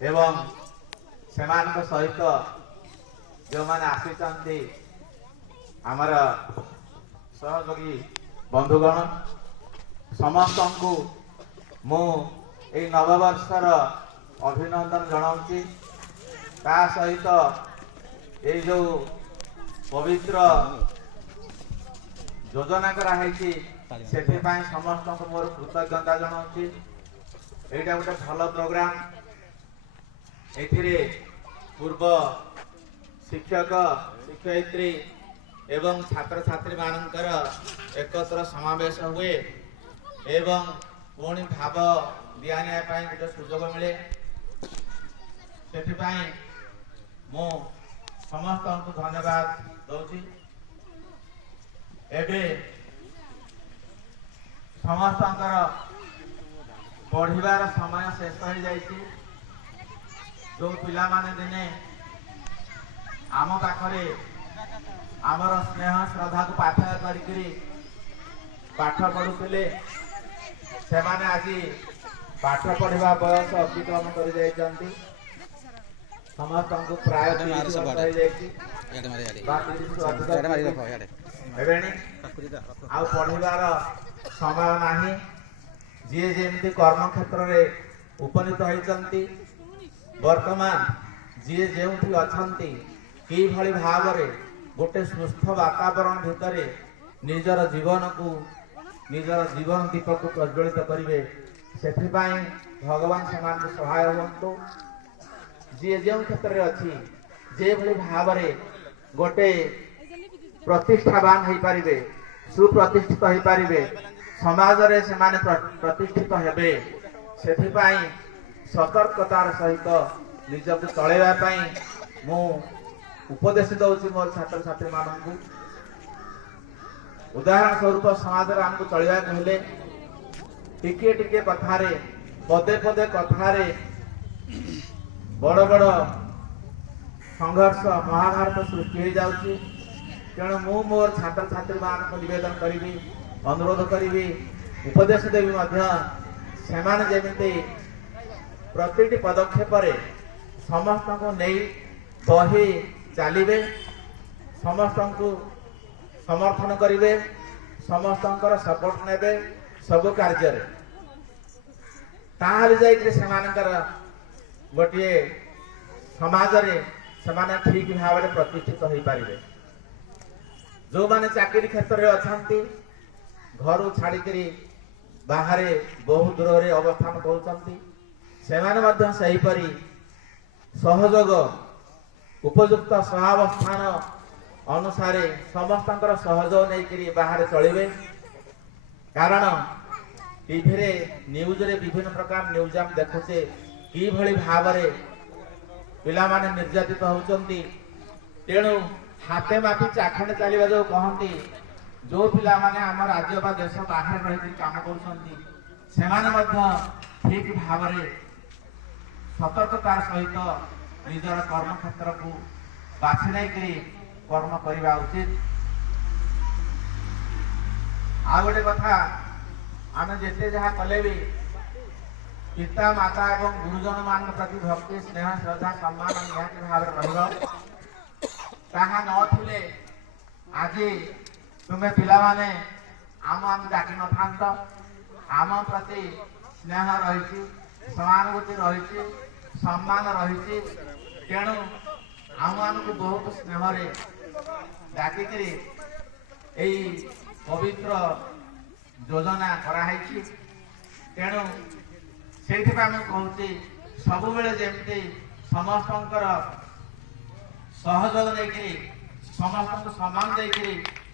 एवं सेमान सहित जो मैंने आसी आमर सहयोगी बंधुगण समस्त को मु नववर्षर अभिनंदन जनाऊँगी। ता सहित ये जो पवित्र योजना कराई से समस्त को मोर कृतज्ञता जनाऊँगी। यहाँ गोटे भल प्रोग्राम ए पूर्व शिक्षक शिक्षयित्री एवं छात्र छात्री मानकर एकत्र समावेश हुए एवं पुणी भाव दिया गोटे सुजोग मिले से मु समस्त को धन्यवाद दौची। एबे समस्त पढ़ार समय शेष हो जाइए। जो पिला माने दिने आम पाखरे आमर स्नेह श्रद्धा को पाठक करी पाठ पढ़ुले से आज पाठ पढ़ा बयस अतिक्रम कर जाइए। समस्त को प्राय पढ़ार समय ना जी जमी कर्म क्षेत्र में उपनीत होती वर्तमान जी जो कि भाव गोटे सुस्थ वातावरण भितर निजर जीवन को निजर जीवन दीप को प्रज्वलित करेंगे से भगवान से सहाय हूँ। जी जो क्षेत्र में अच्छी जे भली भाव गोटे प्रतिष्ठावान हो पारे सुप्रतिष्ठित हो पारे समाज रे से माने प्रतिष्ठित हेबे से सतर्कतार सहित निजक चलैवाई मु उपदेश दौची मोर छात्र छात्री मानू। उदाहरण स्वरूप समाज रे आमको चलवा हेले टिके टिके कथारे पदे पदे कथारे बड़ बड़ संघर्ष महाभारत सृष्टि हो जाउची। तेणु मु मोर छात्र छात्री मान को निवेदन करी अनुरोध करी उपदेश देवी सेमाने जेमिति प्रतिटी पदक्षेप समस्त को नहीं बही चलिए समस्त को समर्थन करेंगे समस्त सपोर्ट ने सब कार्य गोटे समाज से ठीक भाव में प्रतिष्ठित हो पारे। जो माने चाकरी क्षेत्र में अच्छा घर छाड़ी बाहर बहुत दूर रे अवस्थान करपरी सहयोग उपयुक्त सहावस्थान अनुसार समस्त सहयोग नहीं बाहर चलिए। कारण टीवी रे न्यूज रे विभिन्न प्रकार न्यूज आम देखुचे कि भाव पिला माने निर्यातित होती। तेणु हाथे मापी चाखंड चलवा जो कहती जो पिला माने आम राज्य बा देश बाहर रही काम कर ठीक भाव सतर्कतार सहित निजर कर्म क्षेत्र को बाछि नहीं कर्म करने उचित। आ गोटे कथा आम जिते जहाँ कले भी पिता माता एवं गुरुजन मान प्रति भक्ति स्नेह श्रद्धा सम्मान निहाती भाव रे आज तुम्हें पिला माने आम आम डाकी न आम प्रति स्नेह रही सहानुभूति रही सम्मान रही। तेणु आम को बहुत स्नेह डाकिक पवित्र योजना कराई। तेणु से कहूँ सब जमी समस्त सहयोग नहीं समस्त सम्मान देकर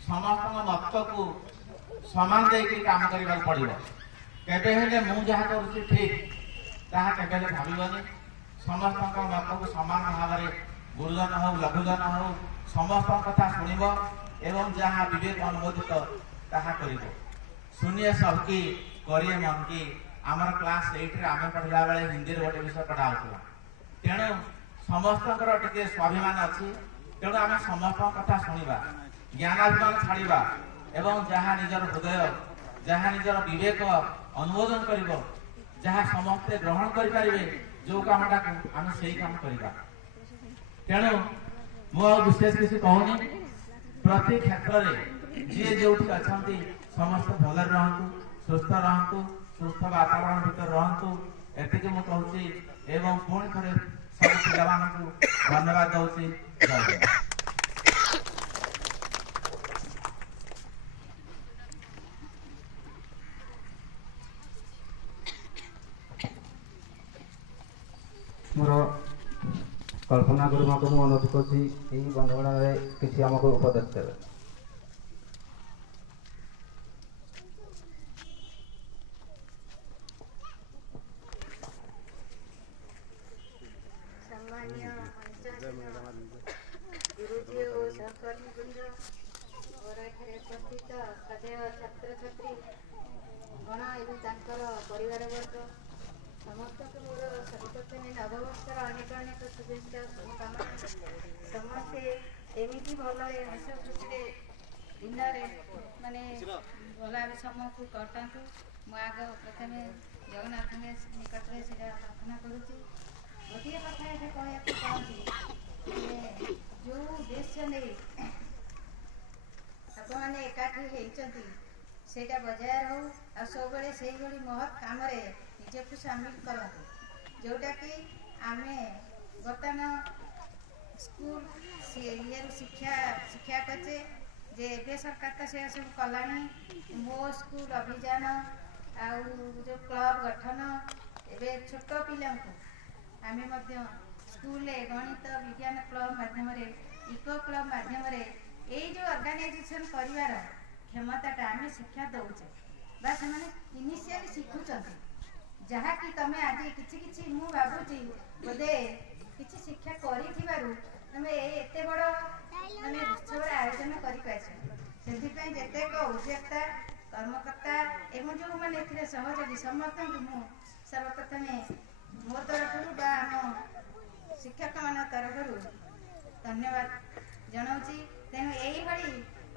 समस्त मत को सम्मान देकर काम करने पड़ो। केबे मु जहाँ करुँच ठीक ताहा केबे भावनी समस्त मत को समान भाव में गुरुजन हो लघुजन हो समस्त कथा शुणव एवं जहाँ विवेक अनुमोदित ताहा कर सुनिए सबकी करिए मन की। आमर क्लास 8 रे आम पढ़ला बेले हिंदी गोटे विषय पढ़ाऊला। तेणु समस्त टे स्वाभिमान अच्छी। तेणु आम समस्त कथा शुणा ज्ञानाभिमान छाड़ा एवं जहाँ निजर हृदय जहाँ निजर विवेक अनुमोदन कर जहाँ समस्ते ग्रहण करें जो कामटा आम से कम करवा। तेणु मु विशेष किसी कहूनी प्रति क्षेत्र में जी जो अच्छा समस्त भल रहतु सुस्थ रहतु सुस्थ वातावरण भर रहतु एति मुझे कहूँ एवं पुणी थे सब पिला धन्यवाद दूसरी। मोर कल्पना गुरुमा को मुझे अनुरोध कर बंधुगण किसी आमको उपदेश देवे। गुरुजी और सहकर्मी वृंद और उपस्थित श्रद्धेय छात्र छात्री गण एवं परिवार वर्ग समस्त को मोर सर्वप्रथम नववर्षर अनेक अनेक शुभेच्छा शुभकामना। समस्ते एमती भल हस खुशी दिन माने भला समय को कटातु। मुझे आग प्रथम जगन्नाथ निकट में से प्रार्थना करुच्ची। गोटे कथा ये कहना चाहती जो उद्देश्य नहीं आप मैंने एकाठी होती सेटा बजाय रहू आ सब से महत् काम निजक सामिल करूँ जोटा कि आम बर्तमान स्कूल ये शिक्षा शिक्षा करचे जे एबे सरकार तो से सब कला मो स्कूल अभियान आउ जो क्लब गठन एबे छोट पिला आम स्कूल गणित विज्ञान क्लब माध्यम इको क्लब माध्यम जो ऑर्गेनाइजेशन कर क्षमताटा आम शिक्षा दौचे बा से इनिशियल शिखुंट जहाँ कि तुम आज कि मु भावुची बोधे किसी शिक्षा तुम एत बड़ माने उत्सव आयोजन कर जेतेक उद्योक्ता कर्मकर्ता एवं जो मैंने सहयोगी समस्त मु सर्वप्रथम मो तरफ आम शिक्षक मान तरफ धन्यवाद जनाऊँगी। तेणु यही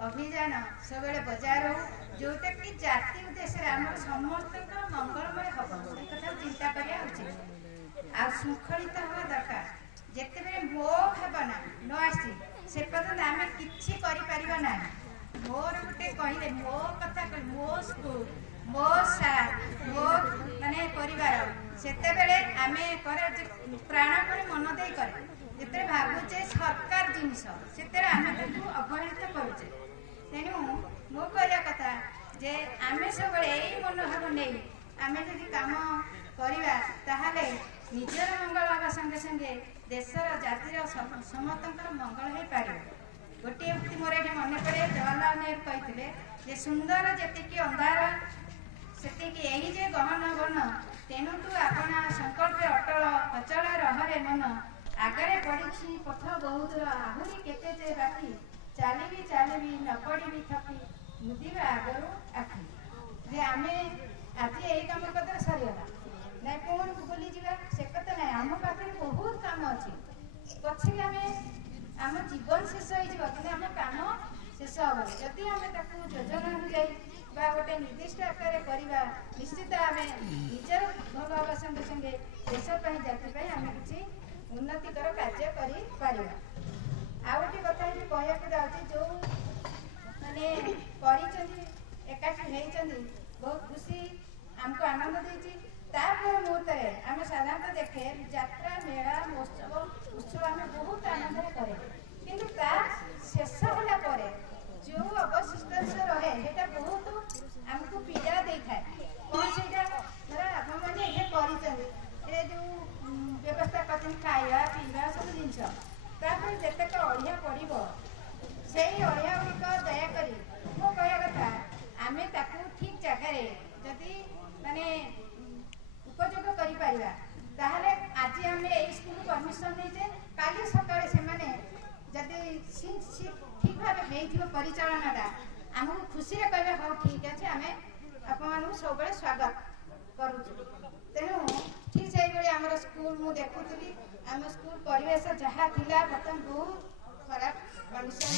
अभियान सब बजाय रहू जोटा कि जाति उद्देश्य आम समस्त मंगलमय हम कथा चिंता करा उचित आ शृंखलित हवा दरकार। जिते मो भावना न आसी से पर्यटन आम कि ना मोर गोटे कहले मो कथा कह मो स्कूल मो सार मो माने परिवार सेतेबेले आमे करे प्राणपणे मन दे करे जिते भावुचे सरकार जिनस से आम अवहेलित करुचे। तेणु मो कहला कथा जे आमे सब यही मनोभाव नहीं आमे जदि काम करवा ताहले निजर मंगल हवा संगे संगे देशर जातिर समस्त मंगल हो पार। गोटे उक्ति मोर ये मन पड़े जवाहरलाल नेहरू कहते जे सुंदर जी अंधार से यही जे गहन बन तेणु तू अपना संकल्प अटल अचल रहरे मन आगे पड़ी पथ बहुत आहरी केते जे बाकी चली न पड़ी थकी मुदिबा आगरू आखि जे आम आज यही कम कर सरीगला ना कौन बुली जा से कथा ना आम पाखे बहुत काम अच्छी पछे आम आम जीवन शेष हो आम काम शेष हम जदि आम योजना अनुजाई गोटे निर्दिष्ट आकार करवा निश्चित आम निजर भल हवा संगे संगे देशपाई जाति आम किसी उन्नतिकर कार्य कर। आ गोटे कथा कहवाक जाऊँगी जो मैंने एकाठी बहुत खुशी आमको आनंद देती मुहूर्त आम साधारणतः देखे यात्रा मेला महोत्सव उत्सव आम बहुत आनंद करे किंतु शेष होला जो अवशिष्ट रहे सेटा बहुत आमको पीड़ा दे था कौन से आपने ये कर जो व्यवस्था कर खाଇବା पीवा सब जिन जितेक अड़िया पड़ो से अड़िया गुड़िक दयाकोरी मो कह कथा आम ठीक जगार जदि माने उपयोग कर आज आम यही स्कूल परमिशन नहीं काली सकाଳେ से जदि ठीक भाव परिचालनाटा आमको खुशी कहे हाँ ठीक अच्छे आम आप सब स्वागत करुँ। तेणु ठीक से आम स्कूल मुझे देखुली आम स्कूल परिवेश जहाँ थिला बर्तमान बहुत खराब कंडीशन